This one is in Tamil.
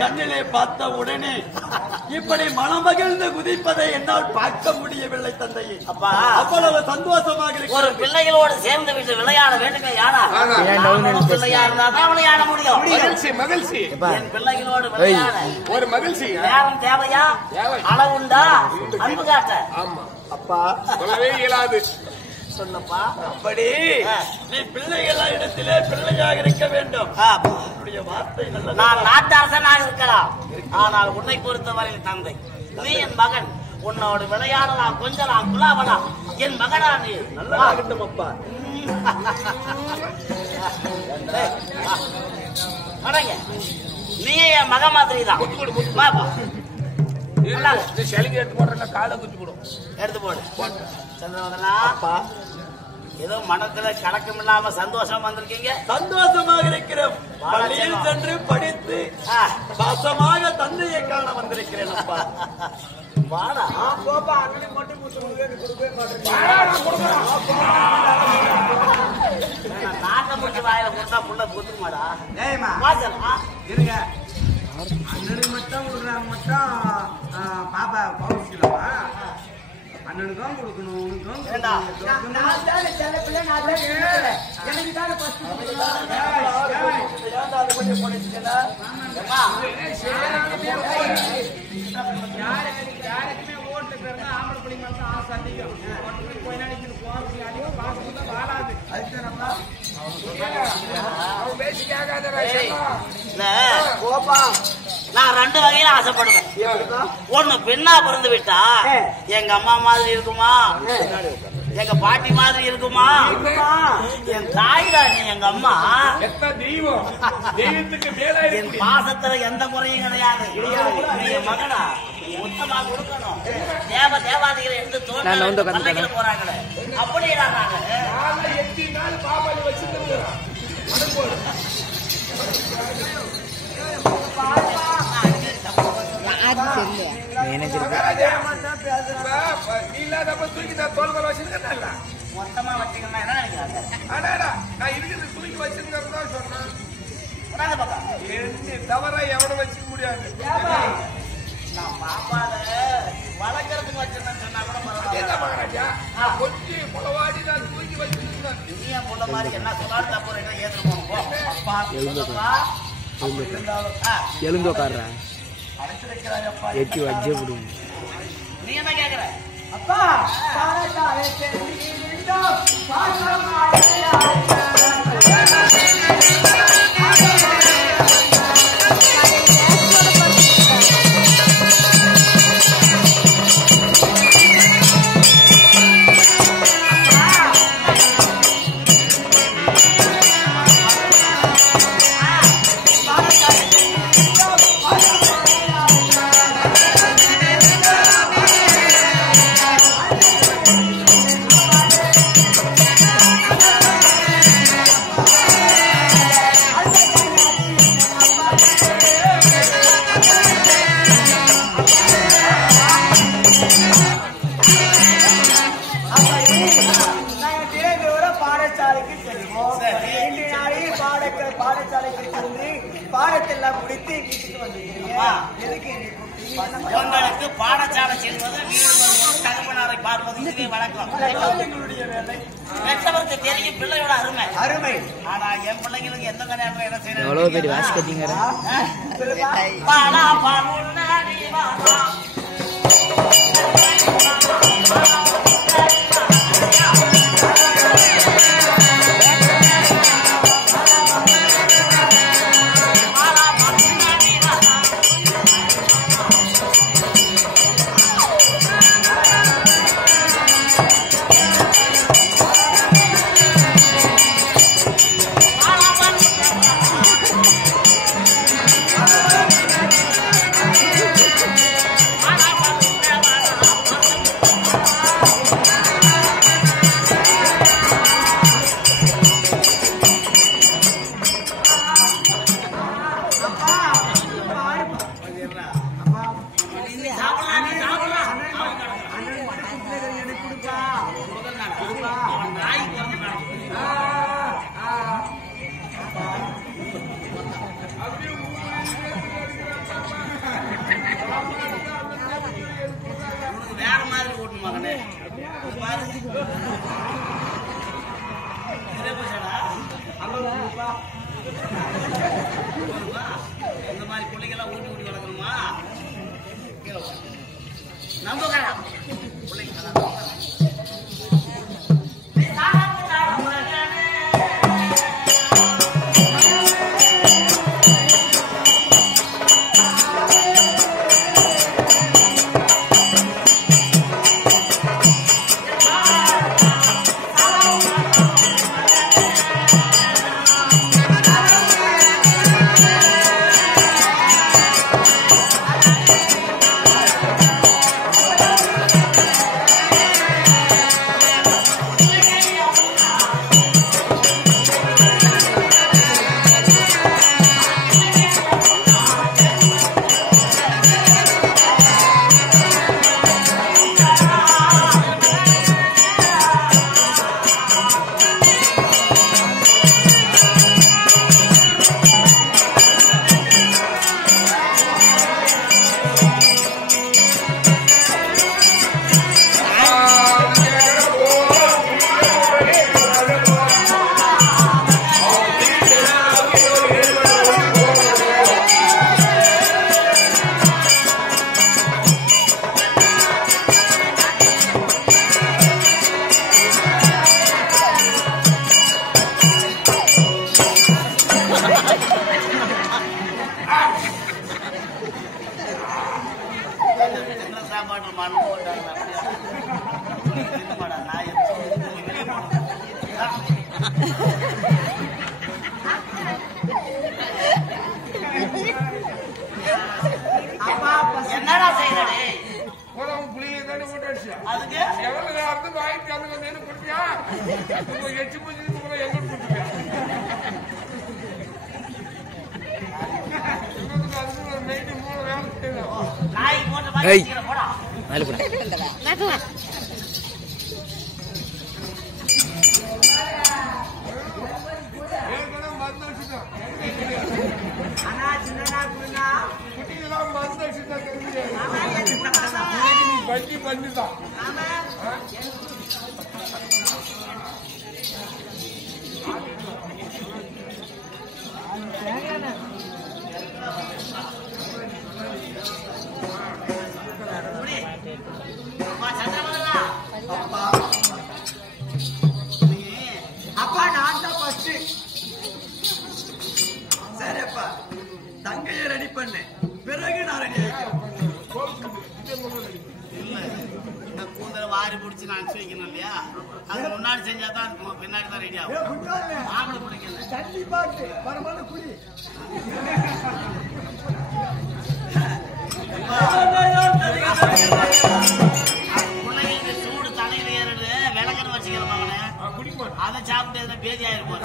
கண்ணிலே பார்த்த உடனே இப்படி மனமகிழ்ந்து குதிப்பதை என்னால் பார்க்க முடியவில்லை தந்தையே. அப்பா அவ்வளவு சந்தோஷமாக ஒரு பிள்ளைகளோடு சேர்ந்து விட்டு விளையாட வேண்டுமே. யாரா பிள்ளையா இருந்தாதான் விளையாட முடியும். மகிழ்ச்சி மகிழ்ச்சி என் பிள்ளைகளோடு விளையாட ஒரு மகிழ்ச்சி. நேரம் தேவையா? அளவுண்டா? அன்பு காட்ட. ஆமா அப்பா சொல்லவே இயலாது. சொல்லப்பா அப்படி நீ பிள்ளைகள இடத்திலே பிள்ளையாக இருக்க வேண்டும். நான் நாட்டு அரசனாக இருக்கலாம், ஆனால் உன்னை பொறுத்தவரையில் தந்தை நீ என் மகன். உன்னோடு விளையாடலாம், கொஞ்சலாம், குலாவலாம். என் மகனா நீ நல்லா ஆகட்டும் அப்பா. நீ என் மக மாதிரி தான். எடுத்து போடுற காலை குச்சி போடும். எடுத்து போடு. சந்திரவதனா ஏதோ மனத்துல கலக்கம் இல்லாம சந்தோஷம் வந்திருக்கீங்க. சந்தோஷமாக இருக்கிறேன். பள்ளியில் சென்று படித்து பாசமாக தந்தையை காண வந்திருக்கிறேன். அப்பா வாடா போப்பா. அண்ணனை மட்டும் கொடுக்கவே மாட்டேன். நாட்டை முடிச்சு வாயில கொடுத்தா புள்ள கொடுத்துக்க மாடா. இருங்க அண்ணனுக்கு மட்டும் கொடுக்குறாங்க. மட்டும் பாப்பா பவுசிக்கலாமா? அண்ணனுக்கும் கொடுக்கணும், உனக்கும் யாருக்குமே ஓட்டு பேருந்தா ஆம்பளை பிள்ளைங்க மட்டும் ஆசை அதிகம். போய் நினைக்கிற போறது அதிகம் பாசம் தான் வாழாது. அதுக்கு நம்ம நான் ரெண்டு வகையில ஆசைப்படுவேன். ஒண்ணு பெண்ணா பிறந்து விட்டா எங்க அம்மா மாதிரி இருக்குமா, எங்க பாட்டி மாதிரி இருக்குமா, என் தாய் தான் நீ எங்க அம்மா. என் பாசத்துல எந்த குறையும் கிடையாது. நீ என் மகனா மொத்தமா கொடுக்கணும். தேவாதிகளை எடுத்து தோண்ட போறாங்களே அப்படி மொத்தமா வச்சுக்கணும். என்ன நினைக்கிறாங்க தவிர எவனும் வச்சுக்க முடியாது. நான் பாப்பால வளர்க்கறதுக்கு வச்சிருந்தேன்னு சொன்னா கூட தூக்கி வச்சிருந்தேன். நீ புள்ள மாதிரி என்ன சொல்லாரு தப்பு எழுந்தோக்கார எட்டி வச்சே விடுங்க. நீ என்ன கேக்குற? அப்பா பாடத்தெல்லாம் முடித்து வீட்டுக்கு வந்துருக்கீங்க. உங்களுக்கு பாடசாலை செல்வது, வீடு வருவது, தகவனாரை பார்ப்பது இதுவே வழக்கம். எங்களுடைய வேலை பெற்றவருக்கு தெரியும் பிள்ளையோட அருமை அருமை. ஆனா என் பிள்ளைங்களுக்கு எந்த நேரத்தில் என்ன செய்யணும்? இந்த மாதிரி பிள்ளைங்கெல்லாம் ஊட்டி ஊட்டி வளர்க்கணுமா? நம்ம என்னடா செய்யறே? புள்ளியில தானே ஓட்டாச்சு. அதுக்கு எவ்வளவு அர்த்தம் வாங்கிட்டு அதுல நேரு கொடுத்தியா? உங்க எச்சு பூஜை கூட எங்க கொடுத்தியா? இன்னொரு அதுல நைட் மூணு வேலை செய்யணும். நாய் போட்டு வாங்கிக்கிற போடா. நாலு போடா. நாட்டு வா. ஏகனா மந்தச்சிதா. அண்ணா சின்னனா குருனா. குட்டிலாம் மந்தச்சிதா தெரியுது. ஆமா நீ பட்டி பண்ணிதா. ஆமா. தேங்கனா. புடி. வா சந்திரமலா. அப்பா. அப்பா நான் தான் ஃபர்ஸ்ட். சரிப்பா. தங்கையை ரெடி பண்ணு. பிறகு நான் ரெடி ஆயிக்கிறேன். இந்த கூந்தல வாரி பிடிச்சி நான் அனுப்பிச்சு வைக்கணும் இல்லையா? அது முன்னாடி செஞ்சாதான் பின்னாடி தான் ரெடி ஆகும். ஆம்பளை பிடிக்கல தண்ணி பாட்டு பரமான குடி. பிள்ளைங்களுக்கு சூடு தலையில ஏறுது விளக்குன்னு வச்சுக்கிறோம் அவனை. அதை சாப்பிட்டு எதுனா பேதி ஆயிருப்போம்.